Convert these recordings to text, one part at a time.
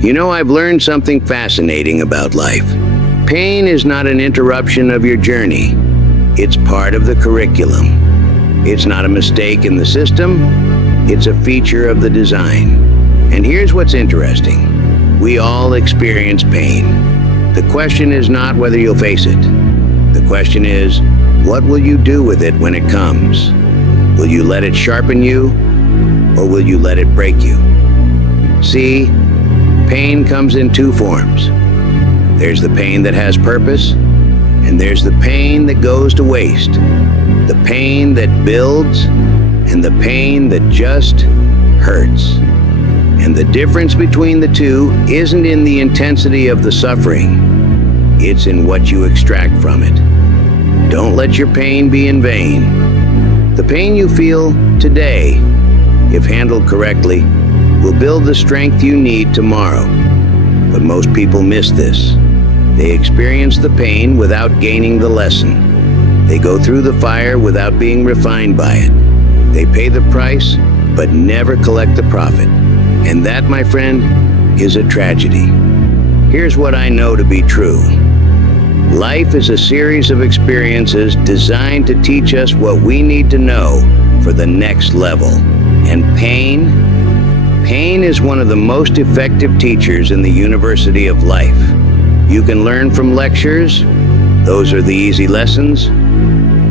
You know, I've learned something fascinating about life. Pain is not an interruption of your journey. It's part of the curriculum. It's not a mistake in the system. It's a feature of the design. And here's what's interesting. We all experience pain. The question is not whether you'll face it. The question is, what will you do with it when it comes? Will you let it sharpen you, or will you let it break you? See, pain comes in two forms. There's the pain that has purpose, and there's the pain that goes to waste. The pain that builds, and the pain that just hurts. And the difference between the two isn't in the intensity of the suffering. It's in what you extract from it. Don't let your pain be in vain. The pain you feel today, if handled correctly, will build the strength you need tomorrow. But most people miss this. They experience the pain without gaining the lesson. They go through the fire without being refined by it. They pay the price, but never collect the profit. And that, my friend, is a tragedy. Here's what I know to be true. Life is a series of experiences designed to teach us what we need to know for the next level. And pain is one of the most effective teachers in the University of Life. You can learn from lectures, those are the easy lessons,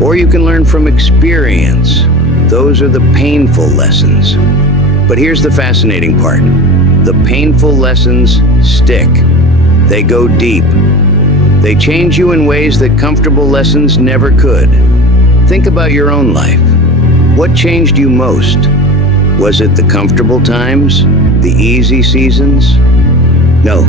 or you can learn from experience, those are the painful lessons. But here's the fascinating part. The painful lessons stick. They go deep. They change you in ways that comfortable lessons never could. Think about your own life. What changed you most? Was it the comfortable times? The easy seasons? No.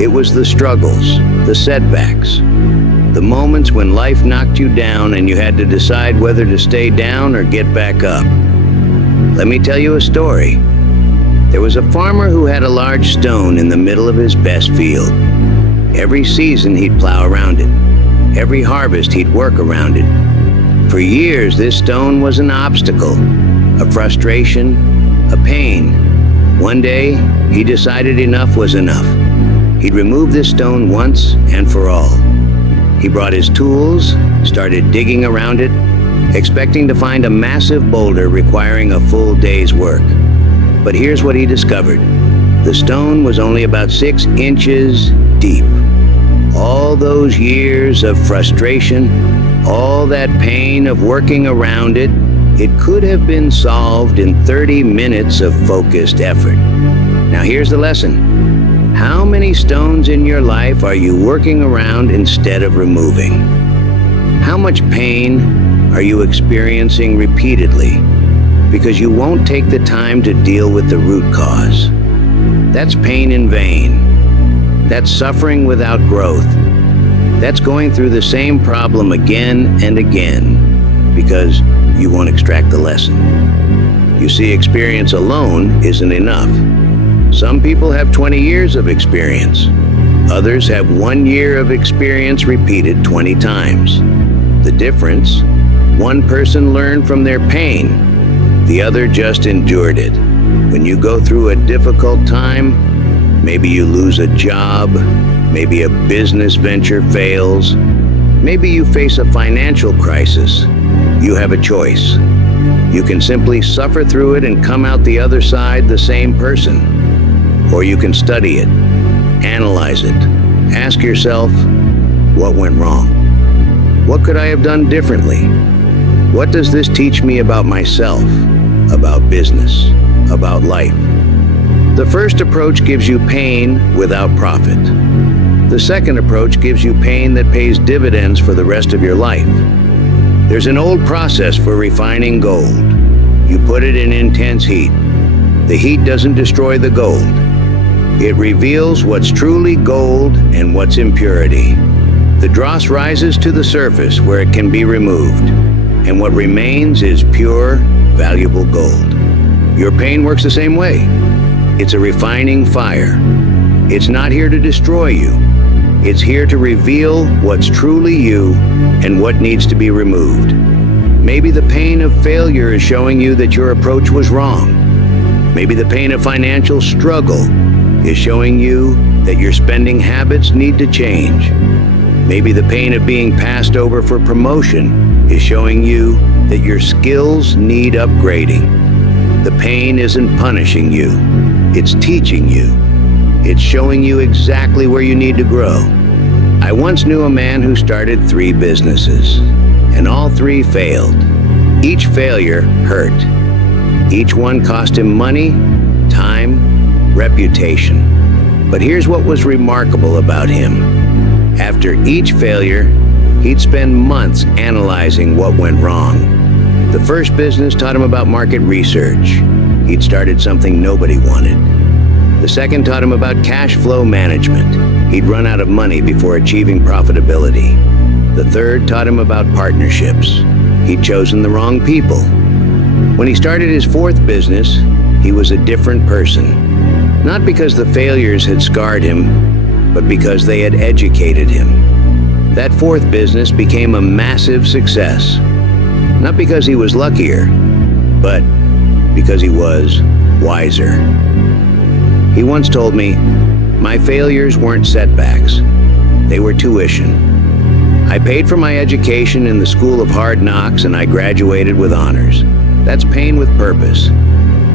It was the struggles, the setbacks, the moments when life knocked you down and you had to decide whether to stay down or get back up. Let me tell you a story. There was a farmer who had a large stone in the middle of his best field. Every season he'd plow around it. Every harvest he'd work around it. For years this stone was an obstacle, a frustration, a pain. One day he decided enough was enough. He'd remove this stone once and for all. He brought his tools, started digging around it, expecting to find a massive boulder requiring a full day's work. But here's what he discovered. The stone was only about 6 inches deep. All those years of frustration, all that pain of working around it, it could have been solved in 30 minutes of focused effort. Now here's the lesson. How many stones in your life are you working around instead of removing? How much pain are you experiencing repeatedly because you won't take the time to deal with the root cause? That's pain in vain. That's suffering without growth. That's going through the same problem again and again because you won't extract the lesson. You see, experience alone isn't enough. Some people have 20 years of experience. Others have 1 year of experience repeated 20 times. The difference? One person learned from their pain. The other just endured it. When you go through a difficult time, maybe you lose a job, maybe a business venture fails, maybe you face a financial crisis. You have a choice. You can simply suffer through it and come out the other side the same person. Or you can study it, analyze it, ask yourself, what went wrong? What could I have done differently? What does this teach me about myself, about business, about life? The first approach gives you pain without profit. The second approach gives you pain that pays dividends for the rest of your life. There's an old process for refining gold. You put it in intense heat. The heat doesn't destroy the gold. It reveals what's truly gold and what's impurity. The dross rises to the surface where it can be removed, and what remains is pure, valuable gold. Your pain works the same way. It's a refining fire. It's not here to destroy you. It's here to reveal what's truly you and what needs to be removed. Maybe the pain of failure is showing you that your approach was wrong. Maybe the pain of financial struggle is showing you that your spending habits need to change. Maybe the pain of being passed over for promotion is showing you that your skills need upgrading. The pain isn't punishing you, it's teaching you. It's showing you exactly where you need to grow. I once knew a man who started 3 businesses, and all 3 failed. Each failure hurt. Each one cost him money, time, reputation. But here's what was remarkable about him. After each failure, he'd spend months analyzing what went wrong. The first business taught him about market research. He'd started something nobody wanted. The second taught him about cash flow management. He'd run out of money before achieving profitability. The third taught him about partnerships. He'd chosen the wrong people. When he started his 4th business, he was a different person. Not because the failures had scarred him, but because they had educated him. That 4th business became a massive success. Not because he was luckier, but because he was wiser. He once told me, "My failures weren't setbacks. They were tuition. I paid for my education in the School of Hard Knocks and I graduated with honors. That's pain with purpose.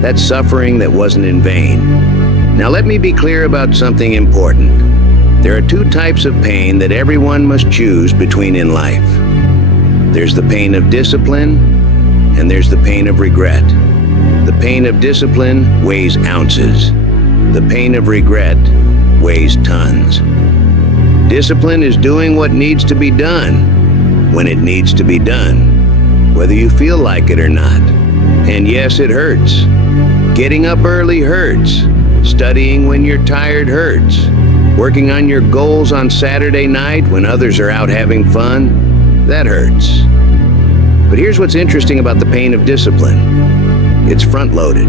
That's suffering that wasn't in vain." Now let me be clear about something important. There are 2 types of pain that everyone must choose between in life. There's the pain of discipline, and there's the pain of regret. The pain of discipline weighs ounces. The pain of regret weighs tons. Discipline is doing what needs to be done, when it needs to be done, whether you feel like it or not. And yes, it hurts. Getting up early hurts. Studying when you're tired hurts. Working on your goals on Saturday night when others are out having fun, that hurts. But here's what's interesting about the pain of discipline. It's front-loaded.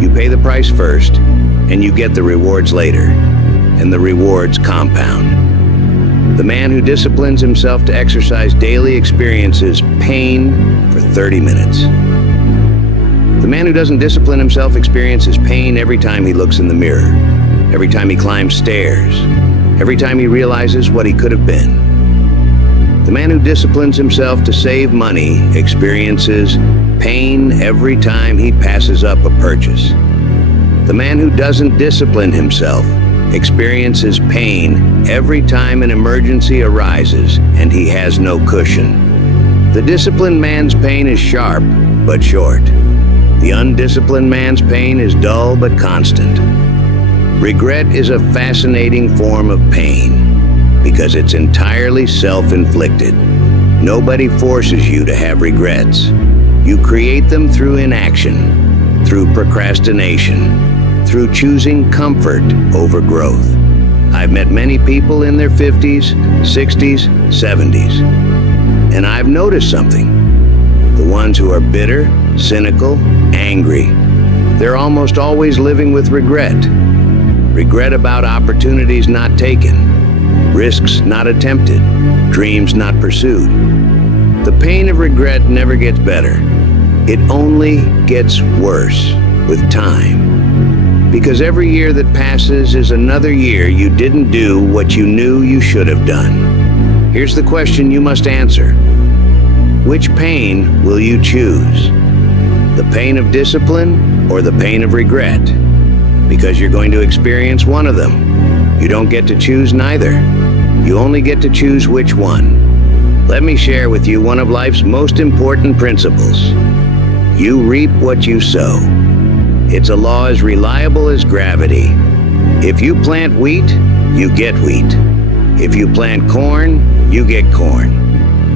You pay the price first, and you get the rewards later. And the rewards compound. The man who disciplines himself to exercise daily experiences pain for 30 minutes. The man who doesn't discipline himself experiences pain every time he looks in the mirror, every time he climbs stairs, every time he realizes what he could have been. The man who disciplines himself to save money experiences pain every time he passes up a purchase. The man who doesn't discipline himself experiences pain every time an emergency arises and he has no cushion. The disciplined man's pain is sharp but short. The undisciplined man's pain is dull but constant. Regret is a fascinating form of pain because it's entirely self-inflicted. Nobody forces you to have regrets. You create them through inaction, through procrastination, through choosing comfort over growth. I've met many people in their 50s, 60s, 70s, and I've noticed something. The ones who are bitter, cynical, angry, they're almost always living with regret. Regret about opportunities not taken, risks not attempted, dreams not pursued. The pain of regret never gets better. It only gets worse with time. Because every year that passes is another year you didn't do what you knew you should have done. Here's the question you must answer. Which pain will you choose? The pain of discipline or the pain of regret? Because you're going to experience one of them. You don't get to choose neither. You only get to choose which one. Let me share with you one of life's most important principles. You reap what you sow. It's a law as reliable as gravity. If you plant wheat, you get wheat. If you plant corn, you get corn.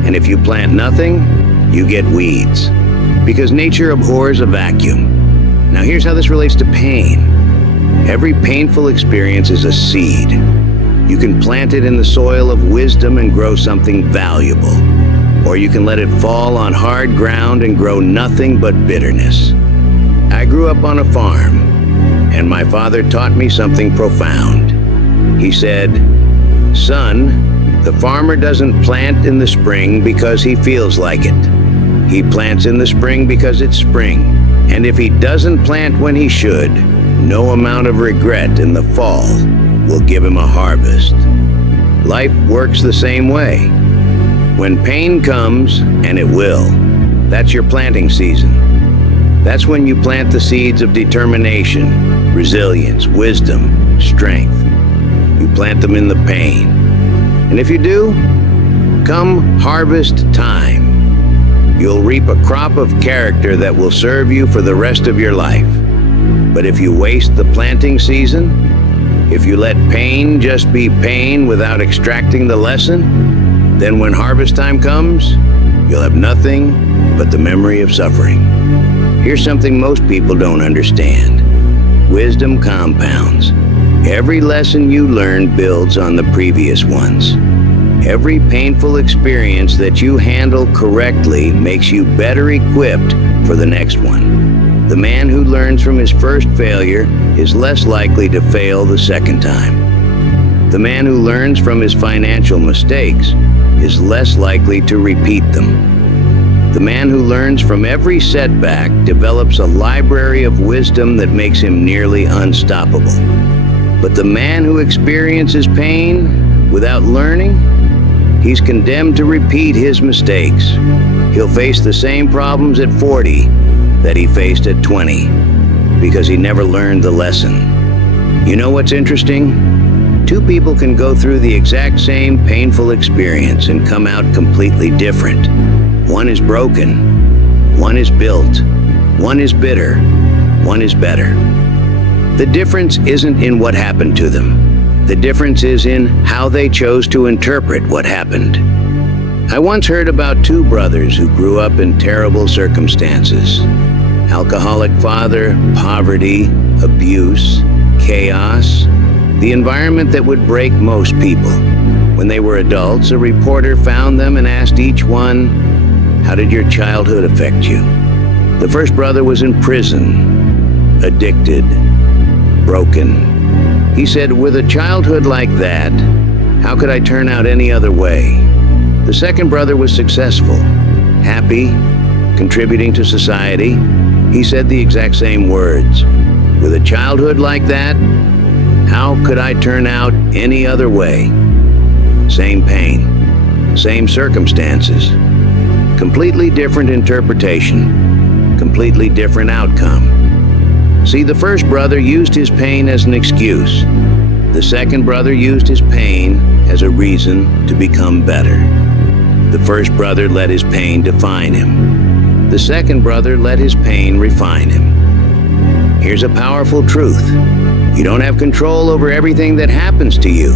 And if you plant nothing, you get weeds. Because nature abhors a vacuum. Now here's how this relates to pain. Every painful experience is a seed. You can plant it in the soil of wisdom and grow something valuable. Or you can let it fall on hard ground and grow nothing but bitterness. I grew up on a farm, and my father taught me something profound. He said, "Son, the farmer doesn't plant in the spring because he feels like it. He plants in the spring because it's spring. And if he doesn't plant when he should, no amount of regret in the fall will give him a harvest. Life works the same way. When pain comes, and it will, that's your planting season. That's when you plant the seeds of determination, resilience, wisdom, strength. You plant them in the pain. And if you do, come harvest time, you'll reap a crop of character that will serve you for the rest of your life. But if you waste the planting season, if you let pain just be pain without extracting the lesson, then when harvest time comes, you'll have nothing but the memory of suffering. Here's something most people don't understand. Wisdom compounds. Every lesson you learn builds on the previous ones. Every painful experience that you handle correctly makes you better equipped for the next one. The man who learns from his first failure is less likely to fail the second time. The man who learns from his financial mistakes is less likely to repeat them. The man who learns from every setback develops a library of wisdom that makes him nearly unstoppable. But the man who experiences pain without learning, he's condemned to repeat his mistakes. He'll face the same problems at 40 that he faced at 20 because he never learned the lesson. You know what's interesting? Two people can go through the exact same painful experience and come out completely different. One is broken, one is built, one is bitter, one is better. The difference isn't in what happened to them. The difference is in how they chose to interpret what happened. I once heard about two brothers who grew up in terrible circumstances. Alcoholic father, poverty, abuse, chaos, the environment that would break most people. When they were adults, a reporter found them and asked each one, "How did your childhood affect you?" The first brother was in prison, addicted, broken. He said, "With a childhood like that, how could I turn out any other way?" The second brother was successful, happy, contributing to society. He said the exact same words. "With a childhood like that, how could I turn out any other way?" Same pain, same circumstances, completely different interpretation, completely different outcome. See, the first brother used his pain as an excuse. The second brother used his pain as a reason to become better. The first brother let his pain define him. The second brother let his pain refine him. Here's a powerful truth. You don't have control over everything that happens to you,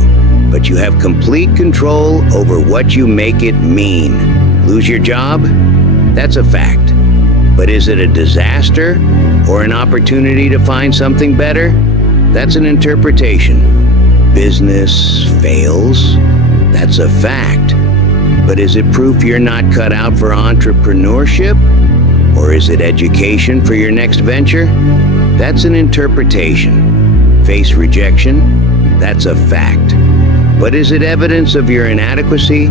but you have complete control over what you make it mean. Lose your job? That's a fact. But is it a disaster or an opportunity to find something better? That's an interpretation. Business fails? That's a fact. But is it proof you're not cut out for entrepreneurship? Or is it education for your next venture? That's an interpretation. Face rejection? That's a fact. But is it evidence of your inadequacy?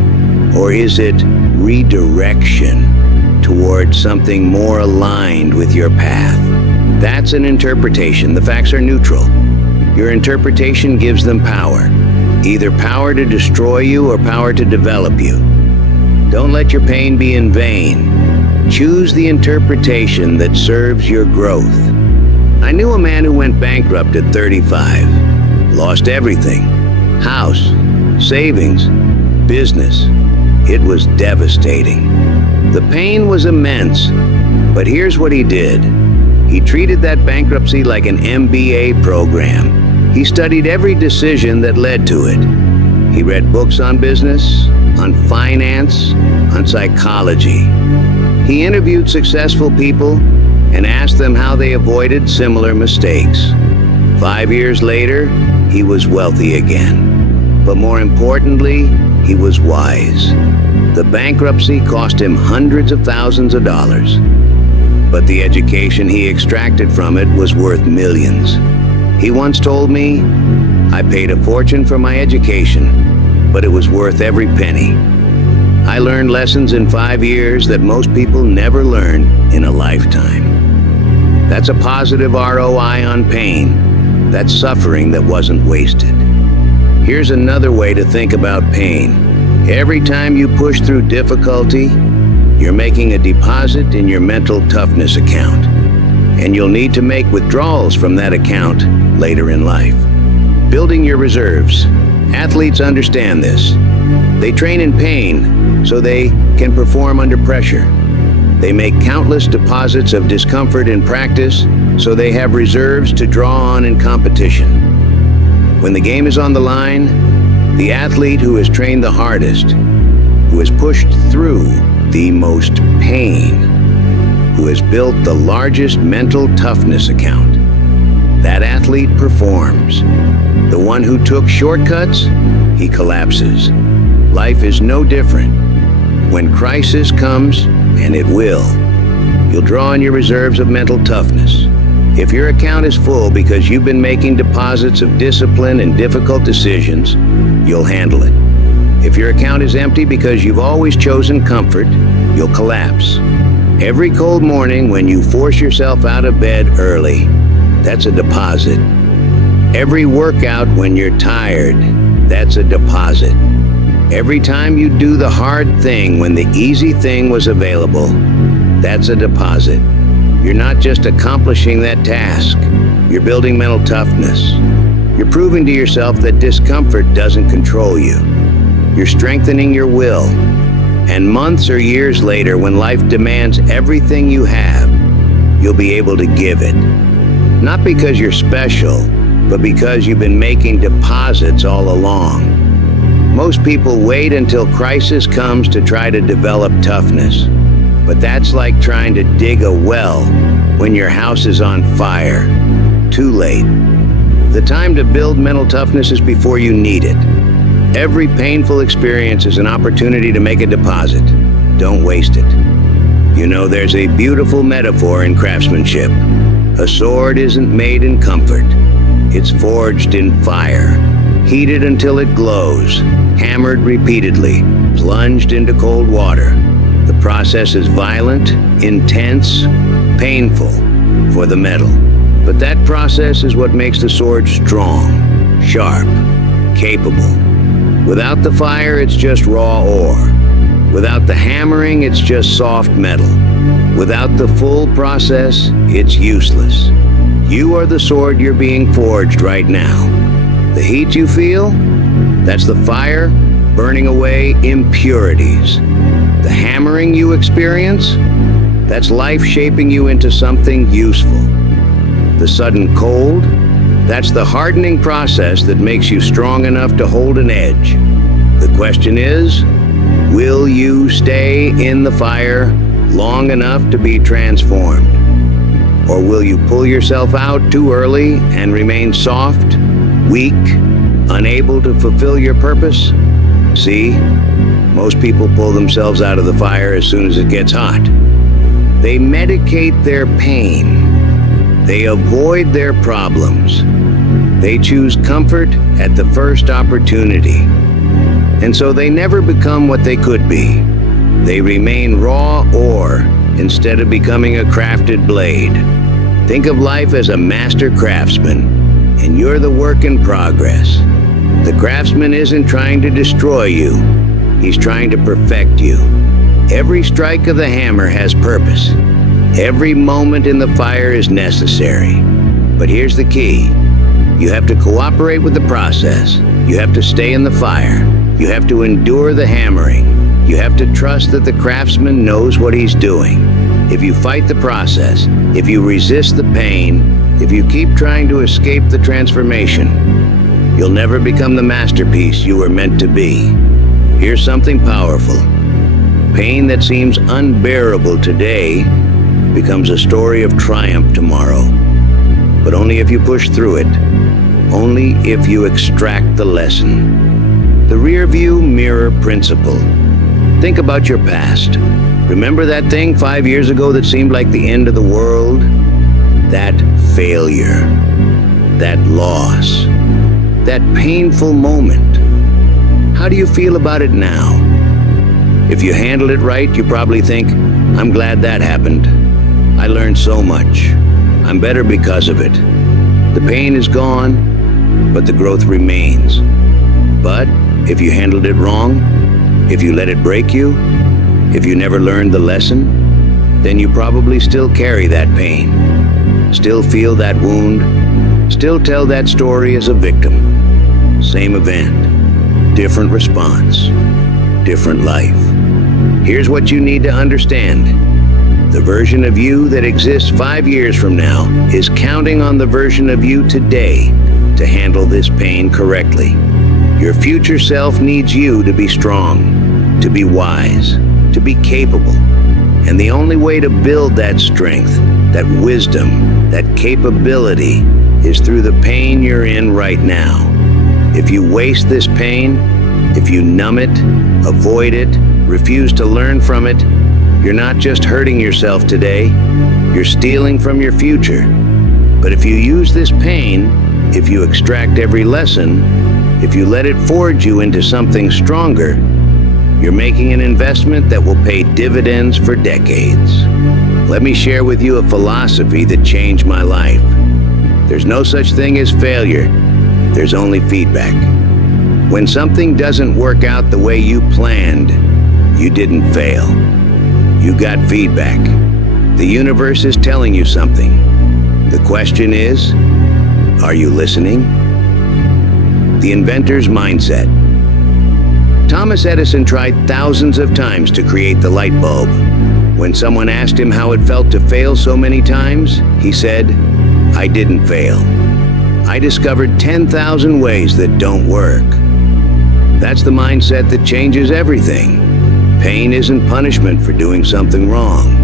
Or is it redirection towards something more aligned with your path? That's an interpretation. The facts are neutral. Your interpretation gives them power. Either power to destroy you or power to develop you. Don't let your pain be in vain. Choose the interpretation that serves your growth. I knew a man who went bankrupt at 35. Lost everything. House, savings, business. It was devastating. The pain was immense, but here's what he did. He treated that bankruptcy like an MBA program. He studied every decision that led to it. He read books on business, on finance, on psychology. He interviewed successful people and asked them how they avoided similar mistakes. 5 years later, he was wealthy again. But more importantly, he was wise. The bankruptcy cost him hundreds of thousands of dollars. But the education he extracted from it was worth millions. He once told me, "I paid a fortune for my education, but it was worth every penny." I learned lessons in 5 years that most people never learn in a lifetime. That's a positive ROI on pain. That's suffering that wasn't wasted. Here's another way to think about pain. Every time you push through difficulty, you're making a deposit in your mental toughness account. And you'll need to make withdrawals from that account later in life. Building your reserves. Athletes understand this. They train in pain so they can perform under pressure. They make countless deposits of discomfort in practice so they have reserves to draw on in competition. When the game is on the line, the athlete who has trained the hardest, who has pushed through the most pain, who has built the largest mental toughness account, that athlete performs. The one who took shortcuts, he collapses. Life is no different. When crisis comes, and it will, you'll draw on your reserves of mental toughness. If your account is full because you've been making deposits of discipline and difficult decisions, you'll handle it. If your account is empty because you've always chosen comfort, you'll collapse. Every cold morning when you force yourself out of bed early, that's a deposit. Every workout when you're tired, that's a deposit. Every time you do the hard thing when the easy thing was available, that's a deposit. You're not just accomplishing that task, you're building mental toughness. You're proving to yourself that discomfort doesn't control you. You're strengthening your will. And months or years later, when life demands everything you have, you'll be able to give it. Not because you're special, but because you've been making deposits all along. Most people wait until crisis comes to try to develop toughness. But that's like trying to dig a well when your house is on fire. Too late. The time to build mental toughness is before you need it. Every painful experience is an opportunity to make a deposit. Don't waste it. You know, there's a beautiful metaphor in craftsmanship. A sword isn't made in comfort. It's forged in fire, heated until it glows, hammered repeatedly, plunged into cold water. The process is violent, intense, painful for the metal. But that process is what makes the sword strong, sharp, capable. Without the fire, it's just raw ore. Without the hammering, it's just soft metal. Without the full process, it's useless. You are the sword you're being forged right now. The heat you feel, that's the fire burning away impurities. The hammering you experience, that's life shaping you into something useful. The sudden cold, that's the hardening process that makes you strong enough to hold an edge. The question is, will you stay in the fire long enough to be transformed? Or will you pull yourself out too early and remain soft, weak, unable to fulfill your purpose? See, most people pull themselves out of the fire as soon as it gets hot. They medicate their pain. They avoid their problems. They choose comfort at the first opportunity. And so they never become what they could be. They remain raw ore instead of becoming a crafted blade. Think of life as a master craftsman, and you're the work in progress. The craftsman isn't trying to destroy you. He's trying to perfect you. Every strike of the hammer has purpose. Every moment in the fire is necessary. But here's the key. You have to cooperate with the process. You have to stay in the fire. You have to endure the hammering. You have to trust that the craftsman knows what he's doing. If you fight the process, if you resist the pain, if you keep trying to escape the transformation, you'll never become the masterpiece you were meant to be. Here's something powerful. Pain that seems unbearable today becomes a story of triumph tomorrow. But only if you push through it. Only if you extract the lesson. The rear-view mirror principle. Think about your past. Remember that thing 5 years ago that seemed like the end of the world? That failure. That loss. That painful moment. How do you feel about it now? If you handle it right, you probably think, I'm glad that happened. I learned so much. I'm better because of it. The pain is gone, but the growth remains. But if you handled it wrong, if you let it break you, if you never learned the lesson, then you probably still carry that pain, still feel that wound, still tell that story as a victim. Same event, different response, different life. Here's what you need to understand. The version of you that exists 5 years from now is counting on the version of you today to handle this pain correctly. Your future self needs you to be strong, to be wise, to be capable. And the only way to build that strength, that wisdom, that capability is through the pain you're in right now. If you waste this pain, if you numb it, avoid it, refuse to learn from it, you're not just hurting yourself today, you're stealing from your future. But if you use this pain, if you extract every lesson, if you let it forge you into something stronger, you're making an investment that will pay dividends for decades. Let me share with you a philosophy that changed my life. There's no such thing as failure, there's only feedback. When something doesn't work out the way you planned, you didn't fail. You got feedback. The universe is telling you something. The question is, are you listening? The inventor's mindset. Thomas Edison tried thousands of times to create the light bulb. When someone asked him how it felt to fail so many times, he said, "I didn't fail. I discovered 10,000 ways that don't work." That's the mindset that changes everything. Pain isn't punishment for doing something wrong.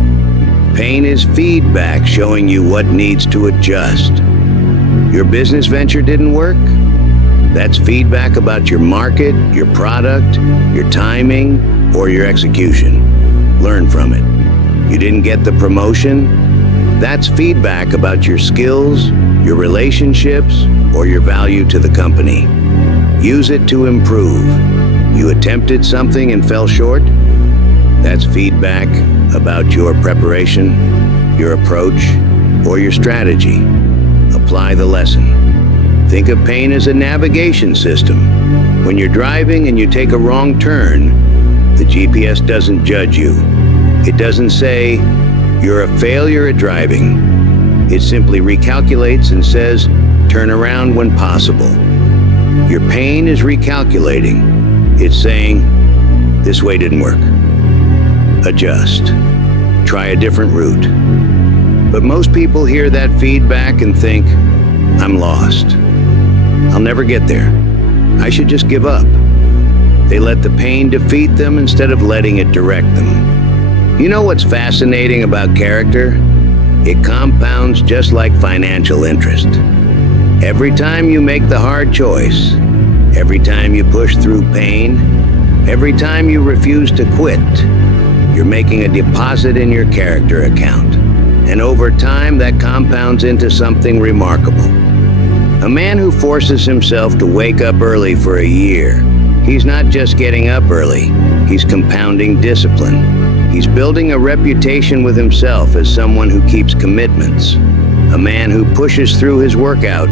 Pain is feedback showing you what needs to adjust. Your business venture didn't work? That's feedback about your market, your product, your timing, or your execution. Learn from it. You didn't get the promotion? That's feedback about your skills, your relationships, or your value to the company. Use it to improve. You attempted something and fell short? That's feedback about your preparation, your approach, or your strategy. Apply the lesson. Think of pain as a navigation system. When you're driving and you take a wrong turn, the GPS doesn't judge you. It doesn't say, "You're a failure at driving." It simply recalculates and says, "Turn around when possible." Your pain is recalculating. It's saying, "This way didn't work. Adjust. Try a different route." But most people hear that feedback and think, "I'm lost. I'll never get there. I should just give up." They let the pain defeat them instead of letting it direct them. You know what's fascinating about character? It compounds just like financial interest. Every time you make the hard choice, every time you push through pain, every time you refuse to quit, you're making a deposit in your character account. And over time, that compounds into something remarkable. A man who forces himself to wake up early for a year, he's not just getting up early, he's compounding discipline. He's building a reputation with himself as someone who keeps commitments. A man who pushes through his workout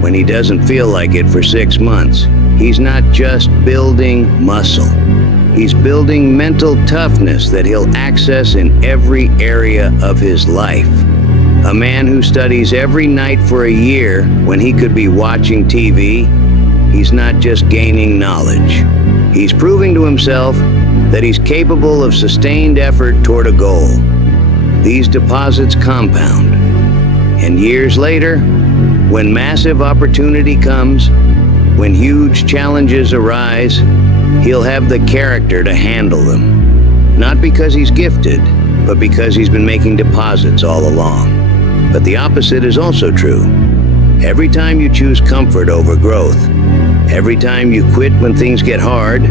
when he doesn't feel like it for 6 months. He's not just building muscle. He's building mental toughness that he'll access in every area of his life. A man who studies every night for a year when he could be watching TV. He's not just gaining knowledge. He's proving to himself that he's capable of sustained effort toward a goal. These deposits compound. And years later, when massive opportunity comes, when huge challenges arise, he'll have the character to handle them. Not because he's gifted, but because he's been making deposits all along. But the opposite is also true. Every time you choose comfort over growth, every time you quit when things get hard,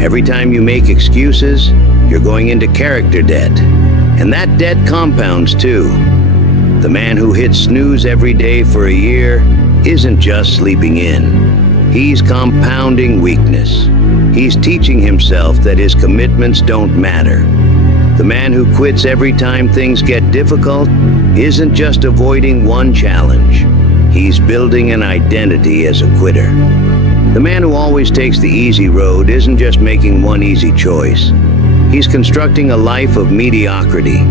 every time you make excuses, you're going into character debt. And that debt compounds too. The man who hits snooze every day for a year isn't just sleeping in. He's compounding weakness. He's teaching himself that his commitments don't matter. The man who quits every time things get difficult isn't just avoiding one challenge. He's building an identity as a quitter. The man who always takes the easy road isn't just making one easy choice. He's constructing a life of mediocrity.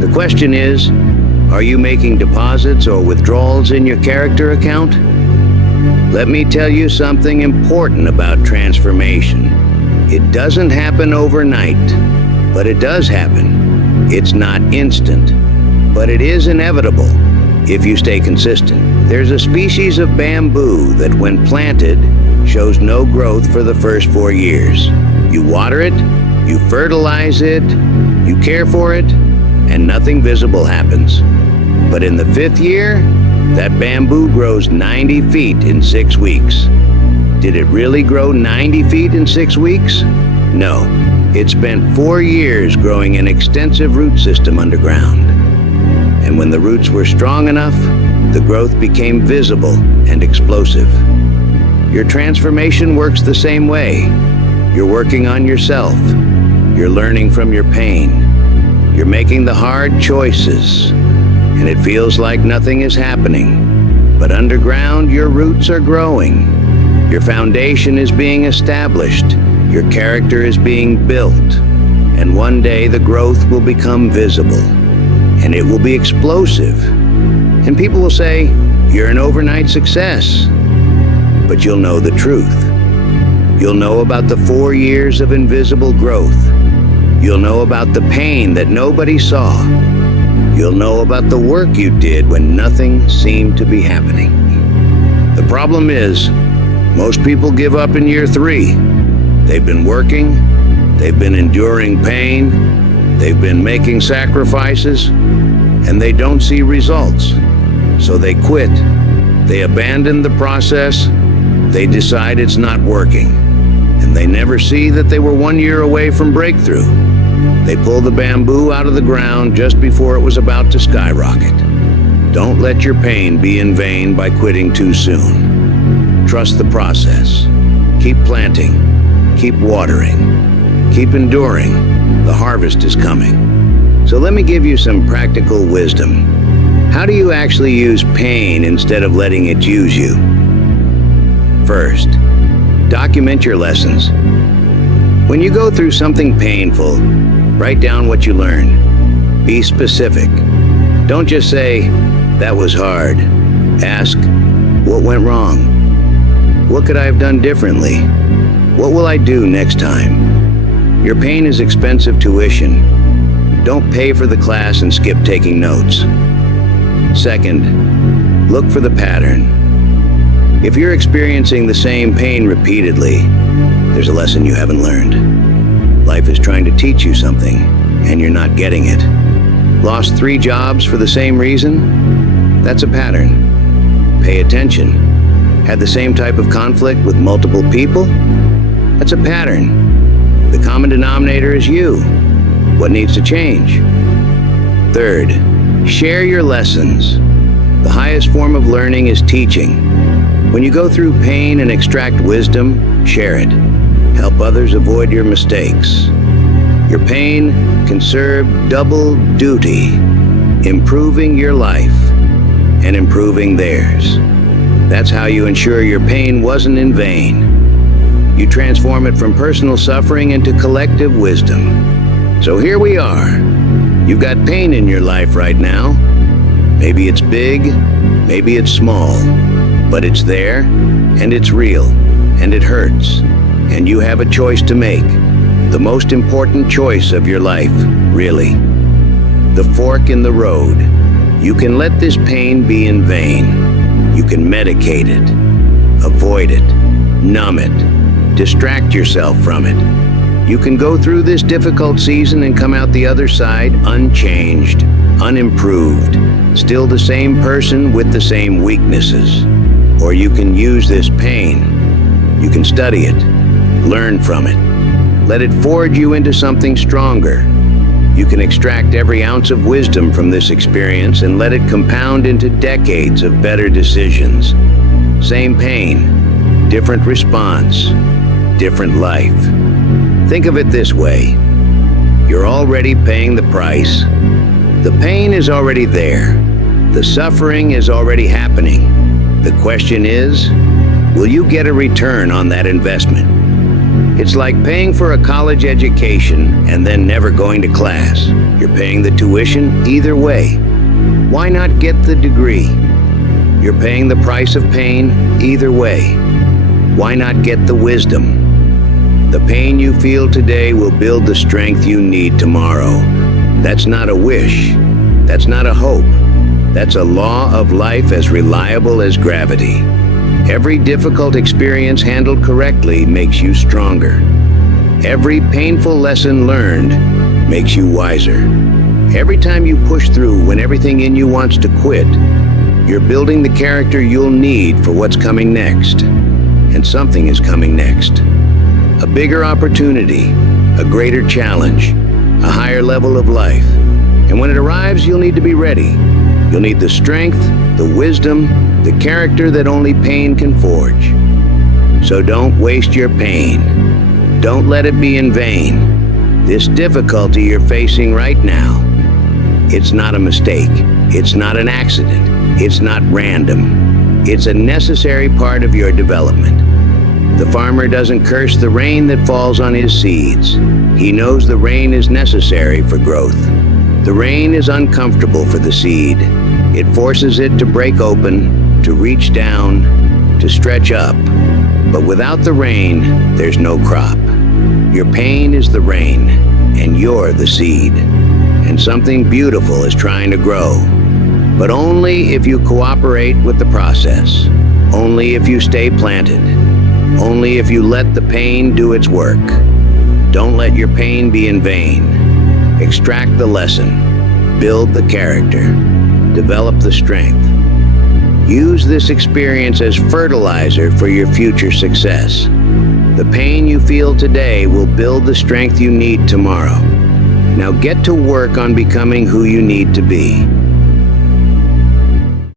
The question is, are you making deposits or withdrawals in your character account? Let me tell you something important about transformation. It doesn't happen overnight, but it does happen. It's not instant, but it is inevitable if you stay consistent. There's a species of bamboo that, when planted, shows no growth for the first 4 years. You water it, you fertilize it, you care for it, and nothing visible happens. But in the 5th year, that bamboo grows 90 feet in 6 weeks. Did it really grow 90 feet in 6 weeks? No. It spent 4 years growing an extensive root system underground. And when the roots were strong enough, the growth became visible and explosive. Your transformation works the same way. You're working on yourself. You're learning from your pain. You're making the hard choices. And it feels like nothing is happening. But underground, your roots are growing. Your foundation is being established. Your character is being built. And one day the growth will become visible. And it will be explosive. And people will say, you're an overnight success. But you'll know the truth. You'll know about the 4 years of invisible growth. You'll know about the pain that nobody saw. You'll know about the work you did when nothing seemed to be happening. The problem is, most people give up in year 3. They've been working, they've been enduring pain, they've been making sacrifices, and they don't see results. So they quit, they abandon the process, they decide it's not working, and they never see that they were 1 year away from breakthrough. They pull the bamboo out of the ground just before it was about to skyrocket. Don't let your pain be in vain by quitting too soon. Trust the process. Keep planting. Keep watering. Keep enduring. The harvest is coming. So let me give you some practical wisdom. How do you actually use pain instead of letting it use you? First, document your lessons. When you go through something painful, write down what you learned. Be specific. Don't just say, that was hard. Ask, what went wrong? What could I have done differently? What will I do next time? Your pain is expensive tuition. Don't pay for the class and skip taking notes. Second, look for the pattern. If you're experiencing the same pain repeatedly, there's a lesson you haven't learned. Life is trying to teach you something, and you're not getting it. Lost 3 jobs for the same reason? That's a pattern. Pay attention. Had the same type of conflict with multiple people? That's a pattern. The common denominator is you. What needs to change? Third, share your lessons. The highest form of learning is teaching. When you go through pain and extract wisdom, share it. Help others avoid your mistakes. Your pain can serve double duty, improving your life and improving theirs. That's how you ensure your pain wasn't in vain. You transform it from personal suffering into collective wisdom. So here we are. You've got pain in your life right now. Maybe it's big, maybe it's small, but it's there, and it's real, and it hurts, and you have a choice to make. The most important choice of your life, really. The fork in the road. You can let this pain be in vain. You can medicate it, avoid it, numb it, distract yourself from it. You can go through this difficult season and come out the other side unchanged, unimproved, still the same person with the same weaknesses. Or you can use this pain. You can study it, learn from it. Let it forge you into something stronger. You can extract every ounce of wisdom from this experience and let it compound into decades of better decisions. Same pain, different response, different life. Think of it this way. You're already paying the price. The pain is already there. The suffering is already happening. The question is, will you get a return on that investment? It's like paying for a college education and then never going to class. You're paying the tuition either way. Why not get the degree? You're paying the price of pain either way. Why not get the wisdom? The pain you feel today will build the strength you need tomorrow. That's not a wish. That's not a hope. That's a law of life as reliable as gravity. Every difficult experience handled correctly makes you stronger. Every painful lesson learned makes you wiser. Every time you push through when everything in you wants to quit, you're building the character you'll need for what's coming next. And something is coming next. A bigger opportunity, a greater challenge, a higher level of life. And when it arrives, you'll need to be ready. You'll need the strength, the wisdom, the character that only pain can forge. So don't waste your pain. Don't let it be in vain. This difficulty you're facing right now, it's not a mistake. It's not an accident. It's not random. It's a necessary part of your development. The farmer doesn't curse the rain that falls on his seeds. He knows the rain is necessary for growth. The rain is uncomfortable for the seed. It forces it to break open, to reach down, to stretch up. But without the rain, there's no crop. Your pain is the rain, and you're the seed. And something beautiful is trying to grow. But only if you cooperate with the process. Only if you stay planted. Only if you let the pain do its work. Don't let your pain be in vain. Extract the lesson, build the character, develop the strength. Use this experience as fertilizer for your future success. The pain you feel today will build the strength you need tomorrow. Now get to work on becoming who you need to be.